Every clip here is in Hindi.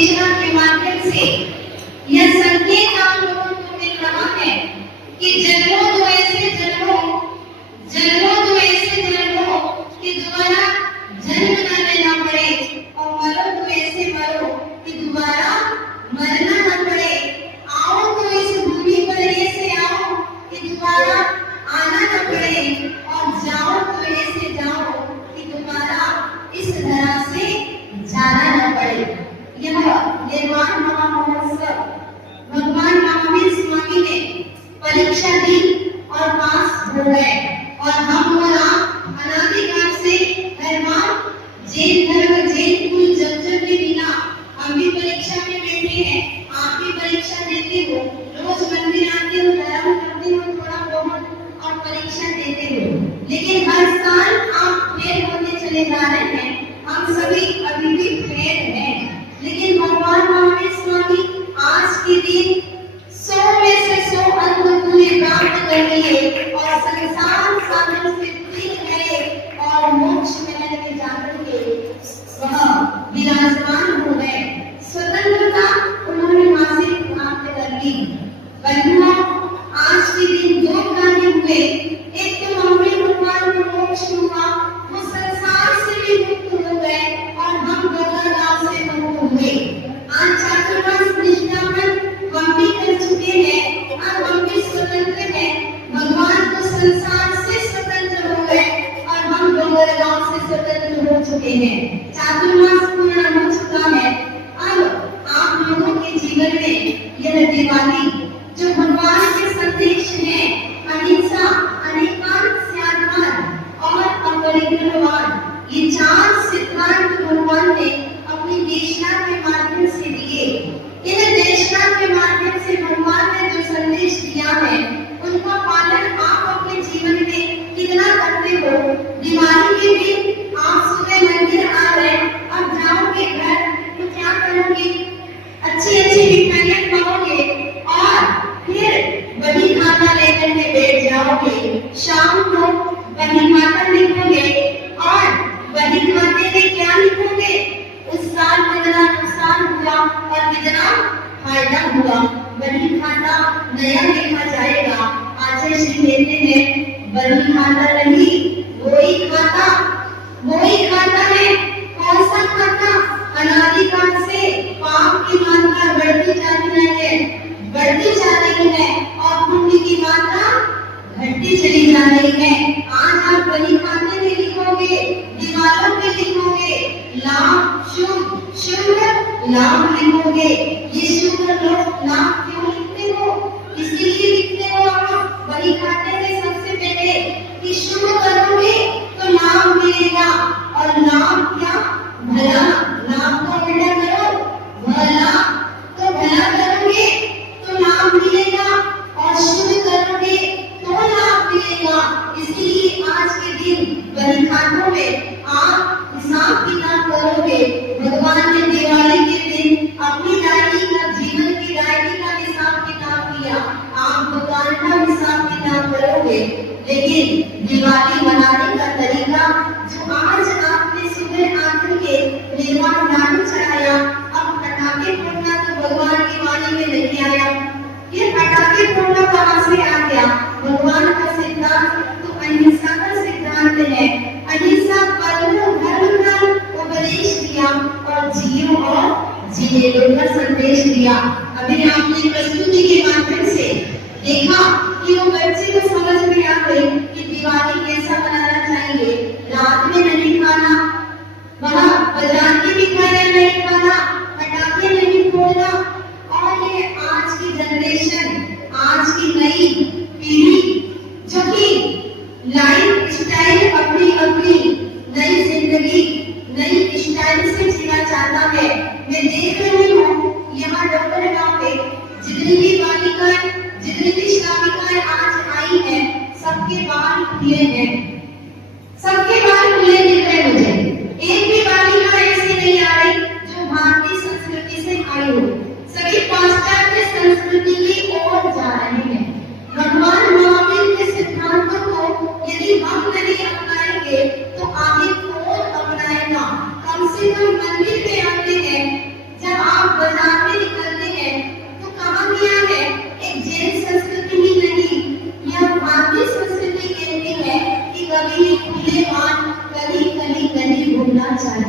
देशना के माध्यम से यह संकेत आप लोगों को मिल रहा है कि जन्मों दो ऐसे जन्मों कि दोबारा जन्म न लेना पड़े, और मरो तो ऐसे मरो कि दोबारा मरना न पड़े। आओ तो इस भूमि पर ऐसे आओ कि दोबारा आना न पड़े, और जाओ तो ऐसे जाओ कि दोबारा इस धरा से जाना न पड़े। यह निर्वाण महामहोत्सव भगवान महावीर स्वामी ने परीक्षा दी और पास हो गए, और हम और आप अनादिकाल से हर बार जैन धर्म जैन कुल जब भी बिना हम भी परीक्षा में बैठे हैं, आप भी परीक्षा देते हो, रोज मंदिर आते हो, धर्म करते हो थोड़ा बहुत और परीक्षा देते हो, लेकिन हर साल आप फेल होते चले जा रहे हैं। हम सभी अभी भी फेल हैं, लेकिन भगवान महावीर स्वामी आज के दिन 100 में से 100 अंक पूरे प्राप्त कर लिए और संसार साधन से तीन गए और मोक्ष महल में जाकर के वह विराजमान हो गए। स्वतंत्रता उन्होंने हासिल प्राप्त कर ली। बंधुओं, आज के दिन दो कार्य हुए। एक तो महावीर भगवान को मोक्ष हुआ, वो संसार से भी मुक्त हो गए, और हम गंगाराम से मुक्त हुए। आज चातुर्मास निष्ठा पर हम भी कर चुके हैं, अब हम भी स्वतंत्र हैं। भगवान को संसार से स्वतंत्र हो गए और हम गंगाराम से स्वतंत्र हो चुके हैं। चातुर्मास पूर्ण हो चुका है। अब आप लोगों के जीवन में यह दिवाली जो भगवान के संदेश है, अहिंसा, अनेकांत, त्याग और अपरिग्रहवाद, ये चार सिद्धांत भगवान ने अपनी देशना के माध्यम से दिए। इन देशना के माध्यम से भगवान ने जो संदेश दिया है, उनका पालन आप अपने जीवन में कितना करते हो। दिवाली के दिन आप सुबह मंदिर आ रहे, अब जाओगे घर तो क्या करोगे? अच्छी अच्छी मिठाइयाँ खाओगे और फिर वही खाना लेकर के बैठ जाओगे। शाम को वही माता लिखोगे और वही खाते में क्या लिखोगे? उस साल कितना नुकसान हुआ और कितना फायदा हुआ, वही खाता नया लिखा जाएगा। आचार्य श्री कहते हैं, वही खाता नहीं, वही खाता है। कौन सा खाता? अनादिकाल से पाप की मात्रा बढ़ती जा रही है और पुण्य की मात्रा घटती चली जा रही है। आज आप वही खाते में लिखोगे, दीवारों पे लिखोगे, लाभ शुभ लाभ लिखोगे। ये शुभ लाभ क्यों लिखते हो? इसलिए लिखते हो आप वही खाते में सबसे पहले कि शुभ करोगे तो लाभ मिलेगा, और लाभ क्या? भला। लाभ को उल्टा करो, भला। तो भला करोगे तो लाभ मिलेगा, और शुभ करोगे तो लाभ मिलेगा। इसलिए आज के दिन वही खातों में आप हिसाब किताब करोगे। भगवान ने दिवाली के दिन अपनी डायरी का, जीवन की डायरी का हिसाब किताब किया। आप भगवान का हिसाब किताब करोगे, लेकिन दिवाली मनाने का तरीका जो आज आपने सुबह आकर के निर्वाण लाडू चढ़ाया, अब पटाखे फोड़ना तो भगवान की वाणी में नहीं आया। ये पटाखे फोड़ना कहाँ से आ गया? भगवान का सिद्धांत तो अहिंसा का सिद्धांत है। अहिंसा परमो धर्म का उपदेश दिया और जियो और जिए का संदेश दिया। अभी आपने प्रस्तुति के माध्यम से देखा कि वो बच्चे को समझ में आ गई कि दिवाली कैसा मनाना चाहिए। रात में नहीं खाना, वहाँ बाजार की मिठाइयाँ नहीं खाना, पटाखे नहीं फोड़ना। और ये आज की जनरेशन, आज की नई पीढ़ी जो कि लाइफ स्टाइल अपनी नई जिंदगी नई स्टाइल से जीना चाहता है। मैं देख रही हूँ यहाँ डॉक्टर गांव पे जितनी भी बालिकाएं, जितनी भी श्राविकाएं आज आई हैं, सबके बाल खुले हैं, सबके बाल खुले दिख रहे मुझे। एक भी बालिका ऐसी नहीं आ रही जो भारतीय संस्कृति से आई हो। सभी पाश्चात्य संस्कृति की ओर जा रहे हैं। भगवान महावीर के सिद्धांतों को यदि हम नहीं अपनाएंगे तो आगे कौन अपनाएगा? कम से कम मंदिर में आते हैं, जब आप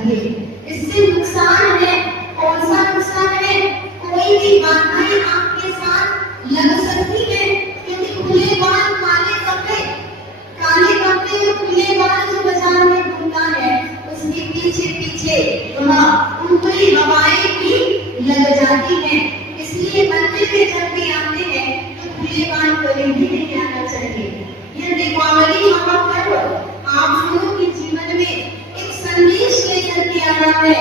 चाहिए। इससे नुकसान है, कौन सा नुकसान है? कोई भी बाधाएं आपके साथ लग सकती है, क्योंकि खुले बाल काले कपड़े और खुले बाल जो बाजार में घूमता है, उसके पीछे पीछे वह ऊपरी हवाएं भी लग जाती है। इसलिए मंदिर में जब भी आते हैं तो खुले बाल कभी भी नहीं आना चाहिए। यह दीपावली महापर्व आप लोगों के जीवन में एक संदेश लेकर के आ रहा है।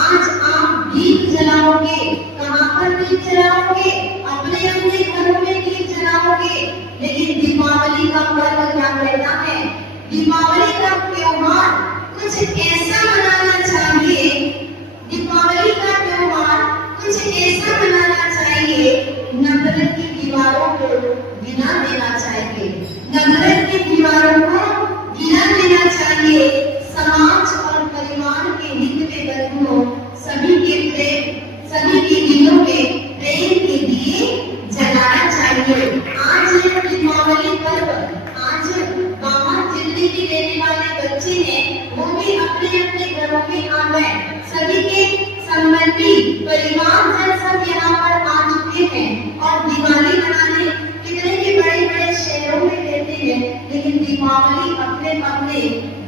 आज आप दीप जलाओगे, कहाँ पर दीप जलाओगे? अपने अपने घरों में दीप जलाओगे, लेकिन दीपावली का पर्व क्या कहता है? दीपावली का त्योहार कुछ ऐसा मनाना चाहिए, दीपावली का त्योहार कुछ ऐसा मनाना चाहिए, नफरत की दीवारों को गिरा देना चाहिए, नफरत की दीवारों को गिरा देना चाहिए। समाज और परिवार के हित में बंधुओं सभी के प्रेम, सभी के दिलों में प्रेम के दिए जलाना चाहिए। आज दीपावली पर्व, आज बाहर जिंदगी लेने वाले बच्चे हैं, वो भी अपने अपने घरों में आ गए। सभी के संबंधी परिवार जन सब यहाँ पर आ चुके हैं और दिवाली मनाने कितने के बड़े बड़े शहरों में रहते हैं, लेकिन दीपावली अपने अपने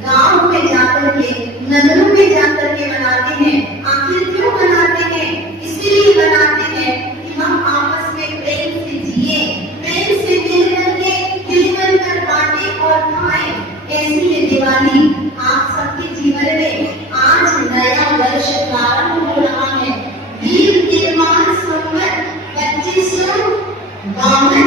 गांव में जाकर के, नगरों में जाकर के मनाते हैं। आखिर क्यों मनाते हैं? इसीलिए मनाते हैं कि हम आपस में प्रेम से जिए, प्रेम से मिल करके मिलकर कर बांटे और खाएं। ऐसी है दिवाली आप सबके जीवन में। आज नया वर्ष प्रारंभ हो रहा है। वीर निर्माण संवत 2552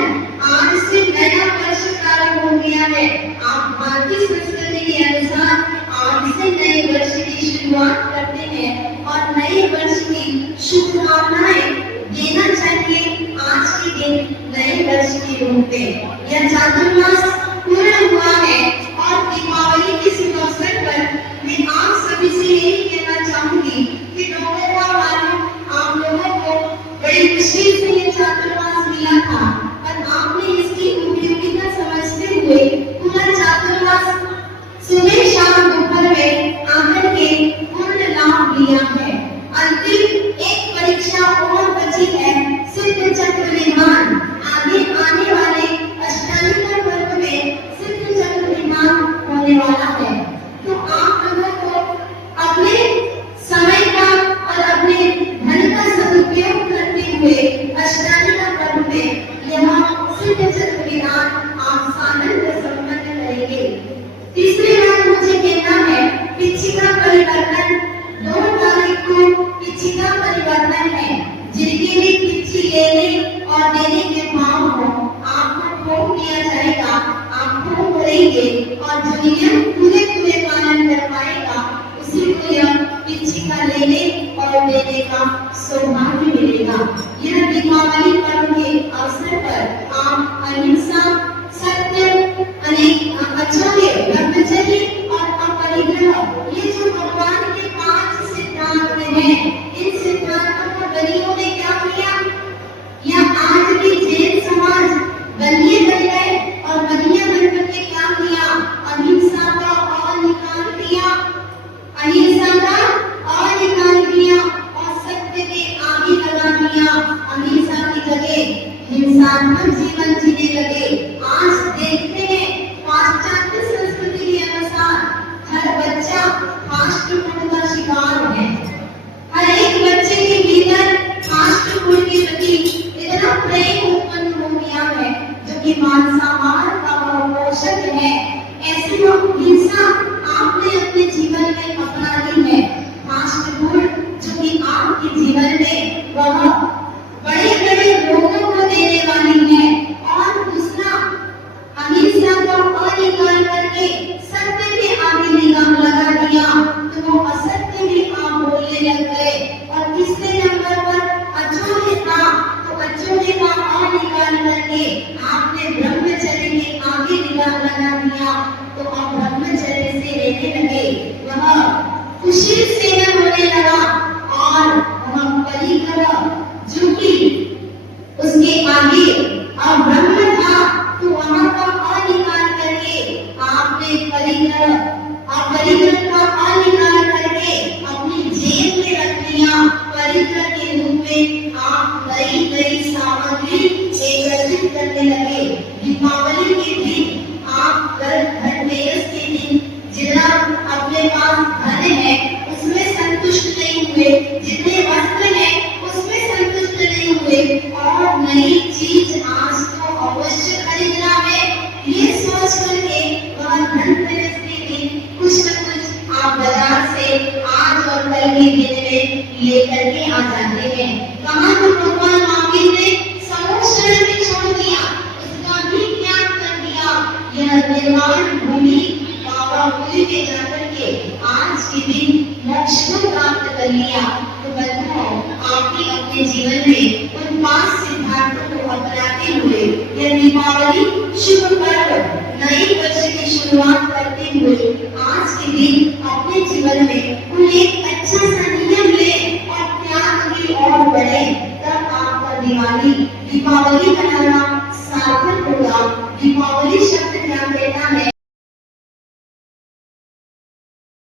आज से नया वर्ष प्रारंभ हो गया है। आप भारतीय संस्कृति के अनुसार आज से नए वर्ष की शुरुआत करते हैं और नए वर्ष की शुभकामनाएं देना चाहिए। आज के दिन नए वर्ष के रूप में यह चातुर्मास पूर्ण हुआ है और दीपावली के इस अवसर पर मैं आप सभी से यही कहना चाहूंगी कि लोगों का मानो आप लोगों को बड़ी मुश्किल से ये चातुर्मास मिला था, पर आपने इसकी उपयोगिता समझते हुए पूरा चातुर्मास सुबह शाम दोपहर में आकर के पूर्ण लाभ लिया है। अंतिम एक परीक्षा और बची है, सिद्ध चक्र विधान। आगे आने वाले अष्टमी पर्व में सिद्ध चक्र विधान होने वाला है। तो आप लोगों को अपने समय का और अपने धन का सदुपयोग करते हुए अष्टमी का पर्व में यह सिद्ध चक्र विधान आप सानंद संपन्न करेंगे। तीसरी बात मुझे कहना है, पिछिका परिवर्तन 2 तारीख को पिछिका परिवर्तन है। जिनके भी पिछी लेने और देने के भाव हो, आपको भोग दिया जाएगा, आप भोग करेंगे और जो नियम पूरे पालन कर पाएगा उसी को यह पिछिका लेने और देने का सौभाग्य मिलेगा। यह दीपावली पर्व के अवसर पर आप अहिंसा, सत्य, अनेक अचौर्य, ब्रह्मचर्य और अपरिग्रह, ये जो भगवान के 5 सिद्धांत हैं, इन सिद्धांतों को गरीबों ने क्या किया? या आज भी जैन समाज बनिए बन गए और बनिए बन करके क्या किया? अहिंसा का और निकाल दिया, अहिंसा का और निकाल दिया और सत्य के आगे लगा दिया। अहिंसा की जगह हिंसात्मक जीवन जीने लगे। आज देखते हैं पाश्चात्य संस्कृति के अनुसार हर बच्चा फास्ट फूड का शिकार है। हर एक बच्चे के भीतर फास्ट फूड के प्रति इतना प्रेम उत्पन्न हो गया है जो कि मांसाहार का पोषक है। ऐसी हिंसा आपने अपने जीवन में अपना ली है। फास्ट फूड जो कि आपके जीवन में वह बड़े बड़े रोगों को देने वाली है। और दूसरा, अहिंसा को अनिकाल करके सत्य के आगे निगाह लगा दिया तो वो असत्य में आप बोलने लग गए। और तीसरे नंबर पर अचौर्य था, तो अचौर्य का अनिकाल करके आपने ब्रह्मचर्य के आगे निगाह लगा दिया तो आप ब्रह्मचर्य से रहने लगे। वह कुशील सेवन होने लगा और वह परिग्रह जो कि उसके आगे और ब्रह्म था तो वहां का अनिकाल करके आपने परिग्रह का अनिकाल करके में आप नई नई सामग्री एकत्रित करने लगे। दीपावली के दिन आप धनतेरस के दिन जितना अपने पास धन है उसमें संतुष्ट नहीं हुए, जितने वस्त्र है उसमें संतुष्ट नहीं हुए और नई चीज आज तो अवश्य खरीदना है, ये सोच करके वह धनतेरस के दिन कुछ न कुछ आप बाजार से आज और कल के दिन में लेकर के आ जाते हैं। कहाँ तो भगवान महावीर ने समूह शरण भी छोड़ दिया, उसका भी त्याग कर दिया। यह निर्वाण भूमि बाबा भूमि में जाकर के आज के दिन मोक्ष को प्राप्त कर लिया। तो बंधुओं, आप भी अपने जीवन में उन 5 सिद्धांतों को अपनाते हुए यह दीपावली शुभ पर्व नए वर्ष की शुरुआत